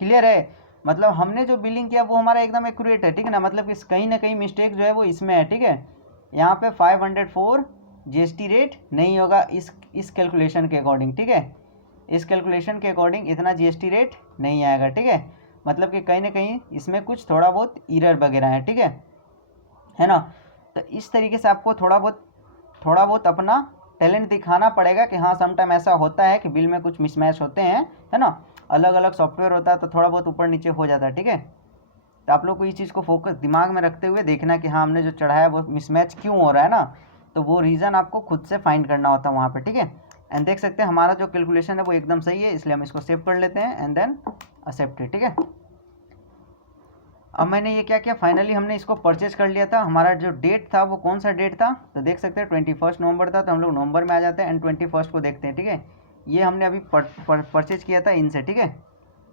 क्लियर है, मतलब हमने जो बिलिंग किया वो हमारा एकदम एक्यूरेट है, ठीक है ना। मतलब कि कहीं ना कहीं मिस्टेक जो है वो इसमें है, ठीक है। यहाँ पे 504 जीएसटी रेट नहीं होगा इस कैलकुलेशन के अकॉर्डिंग, ठीक है। इस कैलकुलेशन के अकॉर्डिंग इतना जीएसटी रेट नहीं आएगा, ठीक है। मतलब कि कहीं ना कहीं इसमें कुछ थोड़ा बहुत इरर वगैरह है, ठीक है ना। तो इस तरीके से आपको थोड़ा बहुत अपना टैलेंट दिखाना पड़ेगा कि हाँ समटाइम ऐसा होता है कि बिल में कुछ मिसमैच होते हैं, है ना। अलग अलग सॉफ्टवेयर होता है तो थोड़ा बहुत ऊपर नीचे हो जाता है, ठीक है। तो आप लोग को इस चीज़ को फोकस दिमाग में रखते हुए देखना कि हाँ हमने जो चढ़ाया वो मिसमैच क्यों हो रहा है ना, तो वो रीज़न आपको खुद से फाइंड करना होता है वहाँ पे, ठीक है। एंड देख सकते हैं हमारा जो कैलकुलेशन है वो एकदम सही है, इसलिए हम इसको सेव कर लेते हैं एंड देन एक्सेप्ट इट, ठीक है। अब मैंने ये क्या किया, फाइनली हमने इसको परचेज कर लिया था। हमारा जो डेट था वो कौन सा डेट था, तो देख सकते हैं 21 नवंबर था, तो हम लोग नवंबर में आ जाते हैं एंड 21 को देखते हैं, ठीक है। ये हमने अभी परचेज किया था इनसे, ठीक है।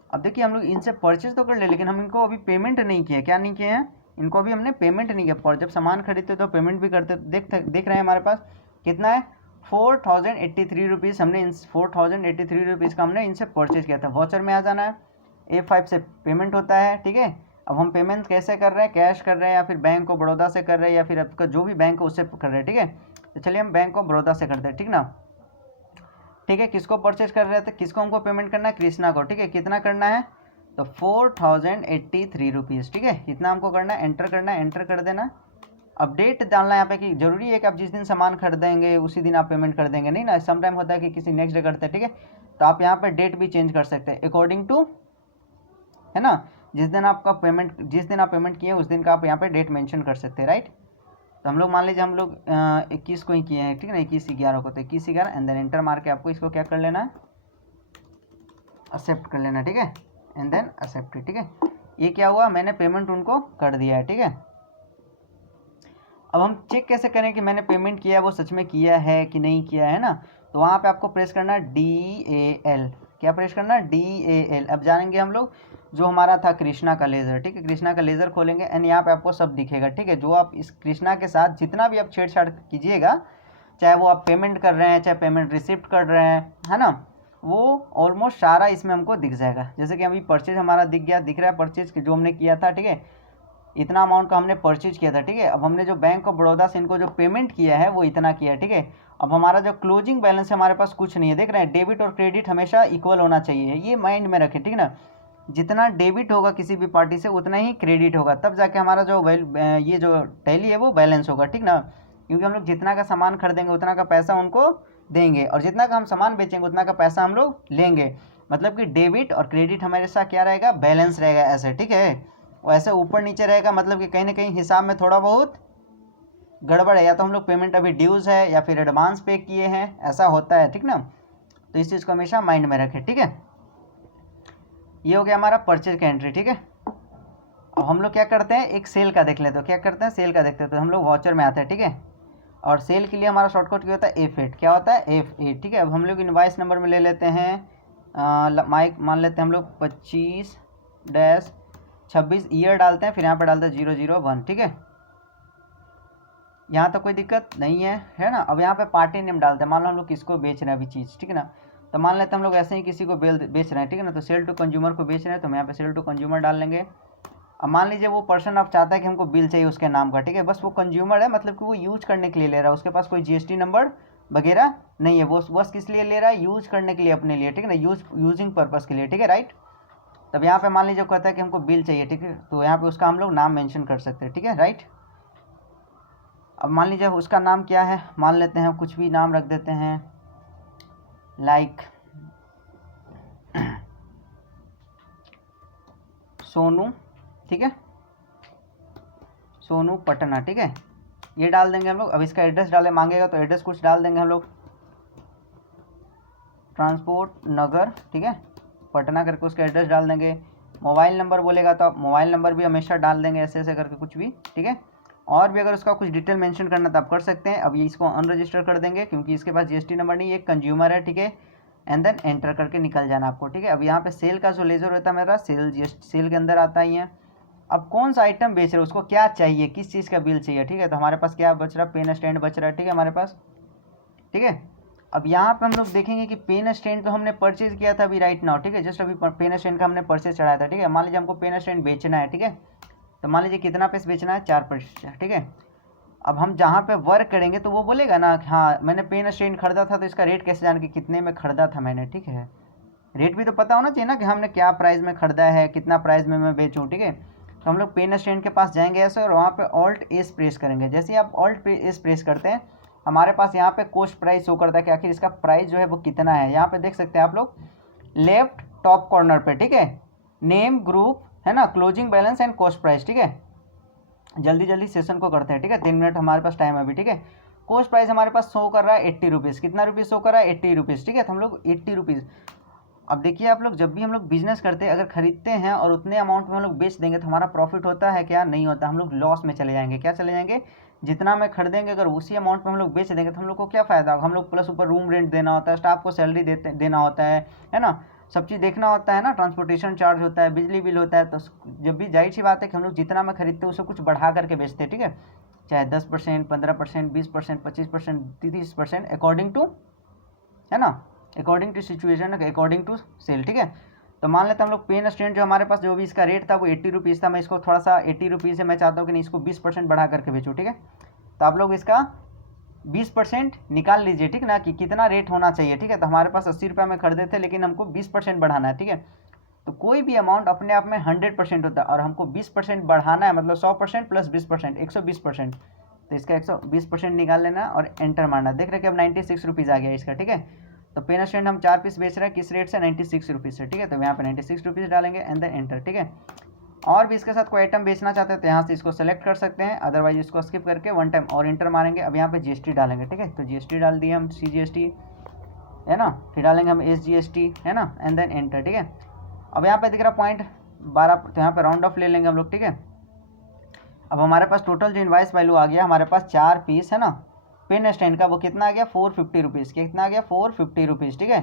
अब देखिए हम लोग इनसे परचेज तो कर ले, लेकिन हम इनको अभी पेमेंट नहीं किए, क्या नहीं किए हैं, इनको अभी हमने पेमेंट नहीं किया। पर जब सामान खरीदते तो पेमेंट भी करते, देख रहे हैं हमारे पास कितना है 4083 रुपीज़, हमने इन 4083 रुपीज़ का हमने इनसे परचेज किया था। वाउचर में आ जाना है, A5 से पेमेंट होता है, ठीक है। अब हम पेमेंट कैसे कर रहे हैं, कैश कर रहे हैं या फिर बैंक ऑफ बड़ौदा से कर रहे हैं या फिर आपका जो भी बैंक है उससे कर रहे हैं, ठीक है। तो चलिए हम बैंक ऑफ बड़ौदा से करते हैं, ठीक ना। ठीक है, किसको परचेज कर रहे थे, किसको हमको पेमेंट करना है, कृष्णा को, ठीक है। कितना करना है, तो 4083 रुपीज़, ठीक है। इतना हमको करना है, एंटर करना है, एंटर कर देना। अपडेट डालना है यहाँ पे कि जरूरी है कि आप जिस दिन सामान खरीदेंगे उसी दिन आप पेमेंट कर देंगे, नहीं ना। समटाइम होता है कि किसी नेक्स्ट डे करते हैं, ठीक है। तो आप यहाँ पे डेट भी चेंज कर सकते हैं अकॉर्डिंग टू, है ना, जिस दिन आप पेमेंट किए उस दिन का आप यहाँ पे डेट मेंशन कर सकते हैं, राइट। तो हम लोग मान लीजिए हम लोग 21 को ही किए हैं, ठीक है ना, 21/11 को, तो 21/11 एंड देन एंटर मार के आपको इसको क्या कर लेना है, एक्सेप्ट कर लेना, ठीक है, एंड देन एक्सेप्ट, ठीक है। ये क्या हुआ, मैंने पेमेंट उनको कर दिया है, ठीक है। अब हम चेक कैसे करें कि मैंने पेमेंट किया वो सच में किया है कि नहीं किया है ना। तो वहाँ पे आपको प्रेस करना DAL, क्या प्रेस करना, DAL। अब जानेंगे हम लोग जो हमारा था कृष्णा का लेज़र, ठीक है। कृष्णा का लेज़र खोलेंगे एंड यहाँ पे आपको सब दिखेगा, ठीक है। जो आप इस कृष्णा के साथ जितना भी आप छेड़छाड़ कीजिएगा, चाहे वो आप पेमेंट कर रहे हैं चाहे पेमेंट रिसिप्ट कर रहे हैं, है ना, वो ऑलमोस्ट सारा इसमें हमको दिख जाएगा। जैसे कि अभी परचेज हमारा दिख रहा है परचेज जो हमने किया था, ठीक है। इतना अमाउंट का हमने परचेज किया था, ठीक है। अब हमने जो बैंक ऑफ बड़ौदा से इनको जो पेमेंट किया है वो इतना किया है, ठीक है। अब हमारा जो क्लोजिंग बैलेंस है हमारे पास कुछ नहीं है, देख रहे हैं। डेबिट और क्रेडिट हमेशा इक्वल होना चाहिए, ये माइंड में रखें, ठीक है ना। जितना डेबिट होगा किसी भी पार्टी से उतना ही क्रेडिट होगा, तब जाके हमारा जो ये जो टैली है वो बैलेंस होगा, ठीक ना। क्योंकि हम लोग जितना का सामान खरीदेंगे उतना का पैसा उनको देंगे और जितना का हम सामान बेचेंगे उतना का पैसा हम लोग लेंगे। मतलब कि डेबिट और क्रेडिट हमारे साथ क्या रहेगा, बैलेंस रहेगा ऐसे, ठीक है। और ऐसे ऊपर नीचे रहेगा, मतलब कि कहीं ना कहीं हिसाब में थोड़ा बहुत गड़बड़ है, या तो हम लोग पेमेंट अभी ड्यूज़ है या फिर एडवांस पे किए हैं, ऐसा होता है, ठीक ना। तो इस चीज़ को हमेशा माइंड में रखें, ठीक है। ये हो गया हमारा परचेज का एंट्री, ठीक है। अब हम लोग क्या करते हैं, एक सेल का देख लेते हो, क्या करते हैं, सेल का देखते हैं। तो हम लोग वाउचर में आते हैं, ठीक है। और सेल के लिए हमारा शॉर्टकट क्या होता है, F8, क्या होता है, F8, ठीक है। अब हम लोग इनवाइस नंबर में ले लेते हैं, मान लेते हैं हम लोग 25-26, ईयर डालते हैं, फिर यहाँ पर डालते हैं 001, ठीक है। यहाँ तो कोई दिक्कत नहीं है ना। अब यहाँ पे पार्टी नेम डालते हैं, मान लो हम लोग किसको बेच रहे हैं अभी चीज़, ठीक है ना। तो मान लेते हैं हम लोग ऐसे ही किसी को बेच रहे हैं, ठीक है ना। तो सेल टू कंज्यूमर को बेच रहे हैं, तो हम यहाँ पे सेल टू कंज्यूमर डाल लेंगे। अब मान लीजिए वो पर्सन आप चाहता है कि हमको बिल चाहिए उसके नाम का, ठीक है। बस वो कंज्यूमर है, मतलब कि वो यूज करने के लिए ले रहा है, उसके पास कोई GST नंबर वगैरह नहीं है, वो बस किस लिए ले रहा है, यूज करने के लिए अपने लिए, ठीक है ना, यूजिंग पर्पस के लिए, ठीक है राइट। तब यहाँ पे मान लीजिए कहता है कि हमको बिल चाहिए, ठीक है, तो यहाँ पे उसका हम लोग नाम मेंशन कर सकते हैं, ठीक है राइट। अब मान लीजिए उसका नाम क्या है, मान लेते हैं कुछ भी नाम रख देते हैं, लाइक सोनू, ठीक है, सोनू पटना, ठीक है, ये डाल देंगे हम लोग। अब इसका एड्रेस डाले, मांगेगा तो एड्रेस कुछ डाल देंगे हम लोग, ट्रांसपोर्ट नगर, ठीक है, पटना करके उसका एड्रेस डाल देंगे। मोबाइल नंबर बोलेगा तो आप मोबाइल नंबर भी हमेशा डाल देंगे, ऐसे ऐसे करके कुछ भी, ठीक है। और भी अगर उसका कुछ डिटेल मेंशन करना तो आप कर सकते हैं। अब ये इसको अनरजिस्टर कर देंगे क्योंकि इसके पास जीएसटी नंबर नहीं है, एक कंज्यूमर है, ठीक है, एंड देन एंटर करके निकल जाना आपको, ठीक है। अब यहाँ पे सेल का जो लेजर होता है मेरा, सेल के अंदर आता ही है। अब कौन सा आइटम बेच रहे हो, उसको क्या चाहिए, किस चीज़ का बिल चाहिए, ठीक है, तो हमारे पास क्या बच रहा है, पेन स्टैंड बच रहा है, ठीक है हमारे पास, ठीक है। अब यहाँ पे हम लोग देखेंगे कि पेन स्टैंड तो हमने परचेज किया था अभी राइट नाउ, ठीक है, जस्ट अभी पेन स्टैंड का हमने परचेज चढ़ाया था, ठीक है। मान लीजिए हमको पेन स्टैंड बेचना है, ठीक है, तो मान लीजिए कितना पीस बेचना है, 4 पीस, ठीक है। अब हम जहाँ पे वर्क करेंगे तो वो बोलेगा ना कि हाँ मैंने पेन स्टैंड खरीदा था, तो इसका रेट कैसे जान के कितने में खरीदा था मैंने, ठीक है, रेट भी तो पता होना चाहिए ना कि हमने क्या प्राइस में खरीदा है, कितना प्राइस में मैं बेचूँ, ठीक है। तो हम लोग पेन स्टैंड के पास जाएंगे ऐसे, और वहाँ पे ऑल्ट एस प्रेस करेंगे। जैसे ही आप ऑल्ट एस प्रेस करते हैं, हमारे पास यहाँ पे कॉस्ट प्राइस शो करता है कि आखिर इसका प्राइस जो है वो कितना है। यहाँ पे देख सकते हैं आप लोग लेफ्ट टॉप कॉर्नर पे, ठीक है, नेम, ग्रुप, है ना, closing balance and cost price, ठीक है। जल्दी जल्दी सेशन को करते हैं, ठीक है, 3 मिनट हमारे पास टाइम है अभी, ठीक है। कॉस्ट प्राइस हमारे पास शो कर रहा है 80 रुपीज़, कितना रुपीज़ शो कर रहा है, 80 रुपीज़, ठीक है, तो हम लोग 80 रुपीज़। अब देखिए आप लोग, जब भी हम लोग बिजनेस करते हैं, अगर खरीदते हैं और उतने अमाउंट में हम लोग बेच देंगे तो हमारा प्रॉफिट होता है क्या, नहीं होता, हम लोग लॉस में चले जाएंगे। क्या चले जाएंगे, जितना में खरीदेंगे अगर उसी अमाउंट में हम लोग बेच देंगे तो हम लोग को क्या फ़ायदा होगा। हम लोग प्लस ऊपर रूम रेंट देना होता है, स्टाफ को सैलरी देना होता है ना, सब चीज़ देखना होता है ना, ट्रांसपोर्टेशन चार्ज होता है, बिजली बिल होता है। तो जब भी जाहिर सी बात है कि हम लोग जितना में खरीदते हैं उससे कुछ बढ़ा करके बेचते हैं, ठीक है, चाहे 10%, 15%, 20%, 25%, 30%, अकॉर्डिंग टू, है ना, according to situation, according to cell, ठीक है। तो मान लेते हैं हम लोग पेन स्टैंड जो हमारे पास जो भी इसका रेट था वो 80 रुपीज़ था, मैं इसको थोड़ा सा 80 रुपीज़ से मैं चाहता हूँ कि नहीं इसको 20% बढ़ा करके बेचूँ, ठीक है। तो आप लोग इसका 20% निकाल लीजिए, ठीक ना, कि कितना रेट होना चाहिए, ठीक है। तो हमारे पास 80 रुपये में खरीदे थे, लेकिन हमको 20% बढ़ाना है, ठीक है। तो कोई भी अमाउंट अपने आप में 100% होता है और हमको 20% बढ़ाना है, मतलब 100% प्लस 20%, 120%। तो इसका 120% निकाल लेना और एंटर मारना। देख रहे कि अब 96 रुपीज़ आ गया इसका, ठीक है। तो पेन स्टैंड हम 4 पीस बेच रहे हैं, किस रेट से, 96 रुपीज़ से, ठीक है। तो यहाँ पे 96 रुपीज़ डालेंगे एंड देन एंटर, ठीक है। और भी इसके साथ कोई आइटम बेचना चाहते हैं तो यहाँ से इसको सेलेक्ट कर सकते हैं, अदरवाइज इसको स्किप करके वन टाइम और इंटर मारेंगे। अब यहाँ पे जीएसटी डालेंगे, ठीक है, तो जीएसटी डाल दिए हम, CGST, है ना, फिर डालेंगे हम SGST, है ना, एंड देन एंटर, ठीक है। अब यहाँ पे दिख रहा पॉइंट 12, तो यहाँ पे राउंड ऑफ ले लेंगे हम लोग, ठीक है। अब हमारे पास टोटल जो इनवाइस वैल्यू आ गया हमारे पास 4 पीस, है ना, पेन स्टैंड का, वो कितना आ गया, 450 रुपीज़, कितना आ गया, 450 रुपीज़, ठीक है,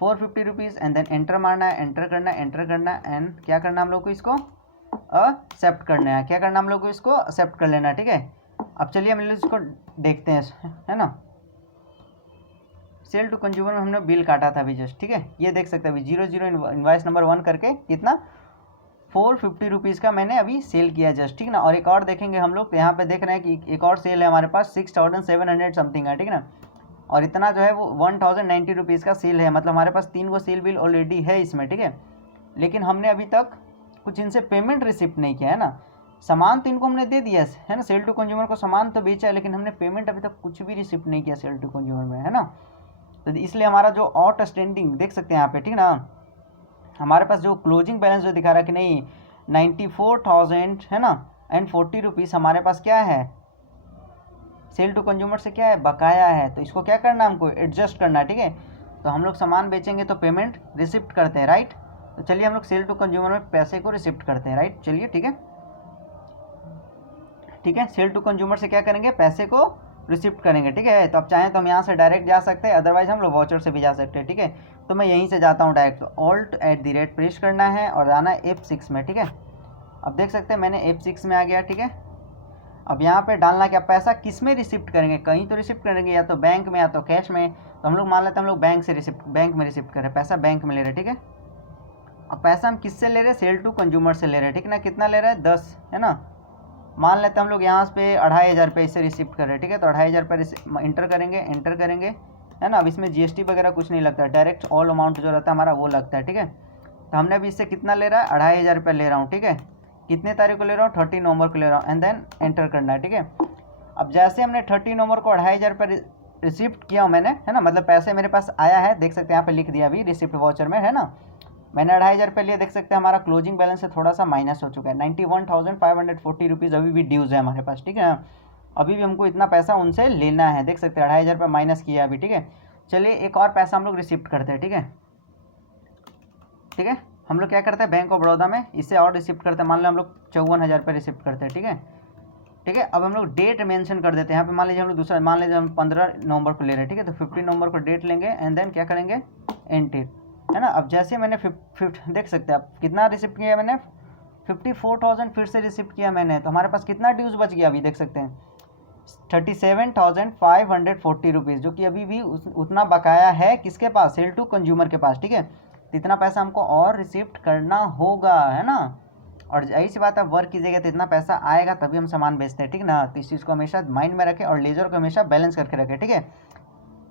450 रुपीज़। एंड देन एंटर मारना है, एंटर करना है, एंटर करना है, एंड क्या करना है हम लोग को, इसको एक्सेप्ट करना है। क्या करना हम लोग को, इसको एक्सेप्ट कर लेना है, ठीक है। अब चलिए हम लोग इसको देखते हैं, है ना, सेल टू कंज्यूमर में हमने बिल काटा था अभी जस्ट, ठीक है, ये देख सकते हैं अभी 00 इनवाइस नंबर 1 करके कितना 450 रुपीज़ का मैंने अभी सेल किया जस्ट, ठीक ना। और एक और देखेंगे हम लोग, तो यहाँ पे देख रहे हैं कि एक और सेल है हमारे पास 6700 समथिंग है, ठीक ना। और इतना जो है वो 1090 रुपीज़ का सेल है, मतलब हमारे पास 3 गो सेल बिल ऑलरेडी है इसमें, ठीक है। लेकिन हमने अभी तक कुछ इनसे पेमेंट रिसिप्ट नहीं किया, है ना। सामान तो इनको हमने दे दिया है ना, सेल टू कंज्यूमर को सामान तो बेचा है, लेकिन हमने पेमेंट अभी तक कुछ भी रिसिप्ट नहीं किया सेल टू कंज्यूमर में, है ना। तो इसलिए हमारा जो आउटस्टैंडिंग देख सकते हैं यहाँ पे, ठीक ना, हमारे पास जो क्लोजिंग बैलेंस जो दिखा रहा है कि नहीं 94,000, है ना, एंड 40 रुपीज़ हमारे पास क्या है, सेल टू कंज्यूमर से क्या है, बकाया है। तो इसको क्या करना है, हमको एडजस्ट करना है, ठीक है। तो हम लोग सामान बेचेंगे तो पेमेंट रिसिप्ट करते हैं, राइट। तो चलिए हम लोग सेल टू कंज्यूमर में पैसे को रिसिप्ट करते हैं, राइट, चलिए, ठीक है, ठीक है। सेल टू कंज्यूमर से क्या करेंगे, पैसे को रिसिप्ट करेंगे, ठीक है। तो आप चाहें तो हम यहाँ से डायरेक्ट जा सकते हैं, अदरवाइज हम लोग वाउचर से भी जा सकते हैं, ठीक है। तो मैं यहीं से जाता हूँ डायरेक्ट, तो alt@ प्रेस करना है और जाना है F6 में, ठीक है। अब देख सकते हैं मैंने F6 में आ गया, ठीक है। अब यहाँ पे डालना क्या, पैसा किस में रिसिप्ट करेंगे, कहीं तो रिसिप्ट करेंगे, या तो बैंक में या तो कैश में। तो हम लोग मान लेते हैं हम लोग बैंक में रिसिप्ट कर रहे हैं, पैसा बैंक में ले रहे हैं, ठीक है। अब पैसा हम किससे ले रहे हैं, सेल टू कंज्यूमर से ले रहे हैं, ठीक ना, कितना ले रहा है, 10, है ना, मान लेते हैं हम लोग यहाँ पे 2500 रुपये इससे रिसिप्ट कर रहे हैं, ठीक है। तो 2500 रुपये इंटर करेंगे, है ना। अब इसमें जीएसटी वगैरह कुछ नहीं लगता, डायरेक्ट ऑल अमाउंट जो रहता है हमारा वो लगता है, ठीक है। तो हमने अभी इससे कितना ले रहा है, 2500 रुपये ले रहा हूँ, ठीक है। कितने तारीख को ले रहा हूँ, 30 नवंबर को ले रहा हूँ, एंड देन एंटर करना है, ठीक है। अब जैसे हमने 30 नवंबर को 2500 रुपये रिसिप्ट किया मैंने, है ना, मतलब पैसे मेरे पास आया है, देख सकते हैं यहाँ पे लिख दिया अभी रिसिप्ट वाउचर में, है ना। मैंने 2500 रुपये लिए, देख सकते हैं हमारा क्लोजिंग बैलेंस से थोड़ा सा माइनस हो चुका है, 91,540 रुपीज़ अभी भी ड्यूज़ है हमारे पास, ठीक है ना। अभी भी हमको इतना पैसा उनसे लेना है, देख सकते हैं 2500 रुपये माइनस किया अभी, ठीक है। चलिए एक और पैसा हम लोग रिसिप्ट करते हैं, ठीक है। ठीक है, हम लोग क्या करते हैं, बैंक ऑफ बड़ौदा में इससे और रिसिप्ट करते हैं। मान लो हम लोग 54,000 रुपये रिसिप्ट करते हैं, ठीक है। ठीक है, अब हम लोग डेट मेंशन कर देते हैं यहाँ पे। मान लीजिए हम लोग दूसरा, मान लीजिए हम 15 नवंबर को ले रहे हैं, ठीक है। तो 15 नवंबर को डेट लेंगे, एंड देन क्या करेंगे, एंटर, है ना। अब जैसे मैंने देख सकते हैं आप कितना रिसिप्ट किया मैंने, 54,000 फिर से रिसिप्ट किया मैंने। तो हमारे पास कितना ड्यूज़ बच गया अभी, देख सकते हैं 37,540 रुपीज़, जो कि अभी भी उतना बकाया है किसके पास, सेल टू कंज्यूमर के पास, ठीक है। तो इतना पैसा हमको और रिसिप्ट करना होगा, है ना। और यही सी बात है, वर्क कीजिएगा तो इतना पैसा आएगा, तभी हम सामान बेचते हैं, ठीक ना। तो इस चीज़ को हमेशा माइंड में रखें और लेजर को हमेशा बैलेंस करके रखें, ठीक है।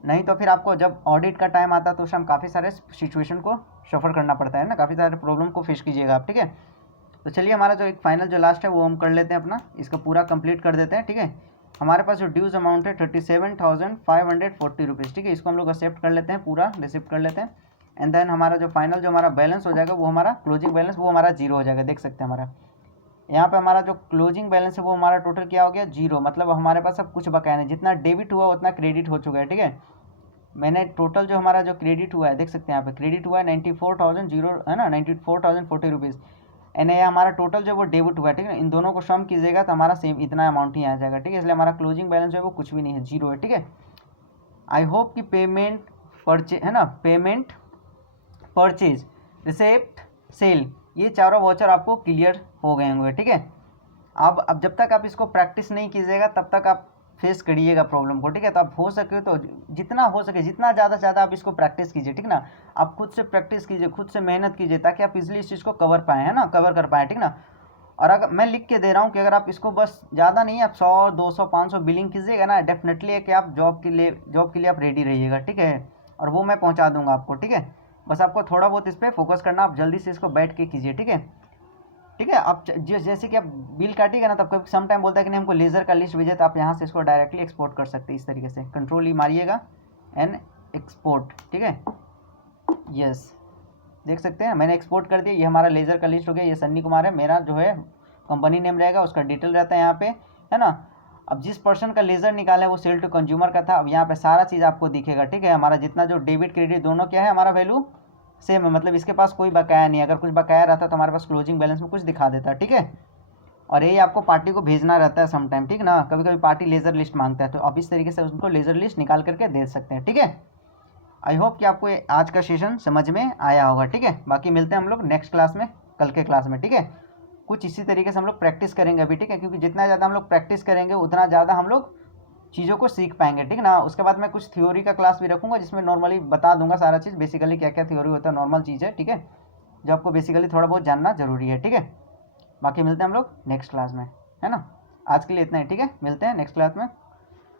नहीं तो फिर आपको जब ऑडिट का टाइम आता है तो उस टाइम काफ़ी सारे सिचुएशन को सफ़र करना पड़ता है ना, काफ़ी सारे प्रॉब्लम को फेस कीजिएगा आप, ठीक है। तो चलिए हमारा जो एक फाइनल जो लास्ट है वो हम कर लेते हैं अपना, इसका पूरा कंप्लीट कर देते हैं, ठीक है। हमारे पास जो ड्यूज़ अमाउंट है 37,540 रुपीज़, ठीक है। इसको हम लोग एक्सेप्ट कर लेते हैं, पूरा रिसिप्ट कर लेते हैं, एंड देन हमारा जो फाइनल जो हमारा बैलेंस हो जाएगा वो हमारा क्लोजिंग बैलेंस वो हमारा जीरो हो जाएगा, देख सकते हैं हमारा यहाँ पे हमारा जो क्लोजिंग बैलेंस है वो हमारा टोटल क्या हो गया, जीरो। मतलब हमारे पास अब कुछ बकाया नहीं, जितना डेबिट हुआ उतना क्रेडिट हो चुका है, ठीक है। मैंने टोटल जो हमारा जो क्रेडिट हुआ है, देख सकते हैं यहाँ पे क्रेडिट हुआ है 94,000 है ना, 94,040 रुपीज़, एंड ये हमारा टोटल जो वो डेबिट हुआ है, ठीक है। इन दोनों को सम कीजिएगा तो हमारा सेम इतना अमाउंट ही आ जाएगा, ठीक है। इसलिए हमारा क्लोजिंग बैलेंस जो है वो कुछ भी नहीं है, जीरो है, ठीक है। आई होप कि पेमेंट परचेज, है ना, पेमेंट परचेज रिसिप्ट सेल, ये चारों वाउचर आपको क्लियर हो गए होंगे, ठीक है। अब जब तक आप इसको प्रैक्टिस नहीं कीजिएगा तब तक आप फेस करिएगा प्रॉब्लम को, ठीक है। तो आप हो सके तो जितना हो सके, जितना ज़्यादा से ज़्यादा आप इसको प्रैक्टिस कीजिए, ठीक ना। आप खुद से प्रैक्टिस कीजिए, खुद से मेहनत कीजिए, ताकि आप इजीली इस चीज़ को कवर पाएँ, है ना, कवर कर पाएँ, ठीक ना। और अगर मैं लिख के दे रहा हूँ कि अगर आप इसको बस ज़्यादा नहीं, आप 100, 200, 500 बिलिंग कीजिएगा ना, डेफिनेटली है कि आप जॉब के लिए आप रेडी रहिएगा, ठीक है। और वो मैं पहुँचा दूँगा आपको, ठीक है। बस आपको थोड़ा बहुत इस पर फोकस करना, आप जल्दी से इसको बैठ के कीजिए, ठीक है। ठीक है, आप जैसे कि आप बिल काटिएगा ना, तब कभी सम टाइम बोलता है कि नहीं हमको लेज़र का लिस्ट भेजे, तो आप यहाँ से इसको डायरेक्टली एक्सपोर्ट कर सकते हैं इस तरीके से, कंट्रोल ई मारिएगा एंड एक्सपोर्ट, ठीक है। यस, देख सकते हैं मैंने एक्सपोर्ट कर दिया, ये हमारा लेज़र का लिस्ट हो गया। ये सन्नी कुमार है, मेरा जो है कंपनी नेम रहेगा, उसका डिटेल रहता है यहाँ पे, है ना। अब जिस पर्सन का लेज़र निकाला है वो सेल टू कंज्यूमर का था। अब यहाँ पे सारा चीज़ आपको दिखेगा, ठीक है। हमारा जितना जो डेबिट क्रेडिट दोनों क्या है, हमारा वैल्यू सेम है, मतलब इसके पास कोई बकाया नहीं है। अगर कुछ बकाया रहता तो हमारे पास क्लोजिंग बैलेंस में कुछ दिखा देता, ठीक है। और ये आपको पार्टी को भेजना रहता है सम टाइम, ठीक ना। कभी कभी पार्टी लेज़र लिस्ट मांगता है, तो आप इस तरीके से उसको लेज़र लिस्ट निकाल करके दे सकते हैं, ठीक है। आई होप कि आपको आज का सेशन समझ में आया होगा, ठीक है। बाकी मिलते हैं हम लोग नेक्स्ट क्लास में, कल के क्लास में, ठीक है। कुछ इसी तरीके से हम लोग प्रैक्टिस करेंगे अभी, ठीक है, क्योंकि जितना ज़्यादा हम लोग प्रैक्टिस करेंगे उतना ज़्यादा हम लोग चीज़ों को सीख पाएंगे, ठीक ना। उसके बाद मैं कुछ थ्योरी का क्लास भी रखूँगा, जिसमें नॉर्मली बता दूंगा सारा चीज़, बेसिकली क्या क्या थ्योरी होता है, नॉर्मल चीज़ है, ठीक है, जो आपको बेसिकली थोड़ा बहुत जानना जरूरी है, ठीक है। बाकी मिलते हैं हम लोग नेक्स्ट क्लास में, है ना। आज के लिए इतना ही, ठीक है, मिलते हैं नेक्स्ट क्लास में।